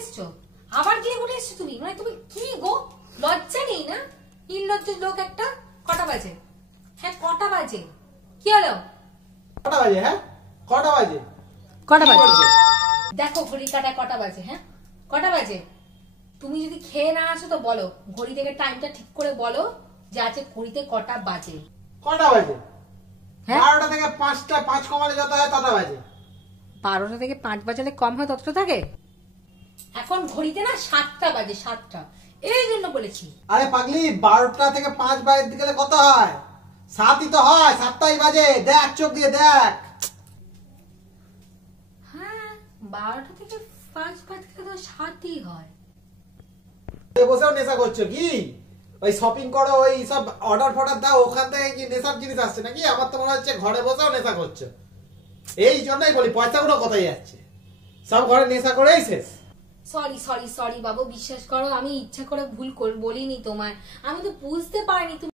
এসছো? আবার গিয়ে বলে এসছো তুমি? মানে তুমি কি গো, লজ্জা নেই না? নির্লজ্জ লোক একটা। কটা বাজে? হ্যাঁ কটা বাজে? কি হলো? কটা বাজে? হ্যাঁ কটা বাজে? কটা বাজে? দেখো ঘড়ি কাটায় কটা বাজে। হ্যাঁ কটা বাজে? তুমি যদি খেয়ে না আসো তো বলো, ঘড়ি থেকে টাইমটা ঠিক করে বলো যে আছে ঘড়িতে কটা বাজে। কটা বাজে? হ্যাঁ 12টা থেকে 5টা, 5 কমালে যত হয় তত বাজে। 12টা থেকে 5 বাজালে কম হয় ততটা থাকে? এখন ঘড়িতে না 7টা বাজে, 7টা, এই জন্য বলেছি। আরে পাগলি, 12টা থেকে 5 বাজে গেলে কত হয়? 7ই তো হয়, 7টাই বাজে। দেখ চোখ দিয়ে দেখ। হ্যাঁ 12টা থেকে 5 বাজলে তো 7ই হয়। বসেও নেশা করছো কি? ওই শপিং করো, ওই সব অর্ডার ফর্ডার দাও, ওখান থেকে কি নেশার জিনিস আসছে নাকি? আমার তো মনে হচ্ছে ঘরে বসেও নেশা করছো। এই জন্যই বলি পয়সাগুলো কোথায় যাচ্ছে? সব ঘরে নেশা করেই শেষ। সরি সরি সরি বাবু, বিশ্বাস করো আমি ইচ্ছা করে ভুল বলিনি তোমায়। আমি তো বুঝতে পারিনি তুমি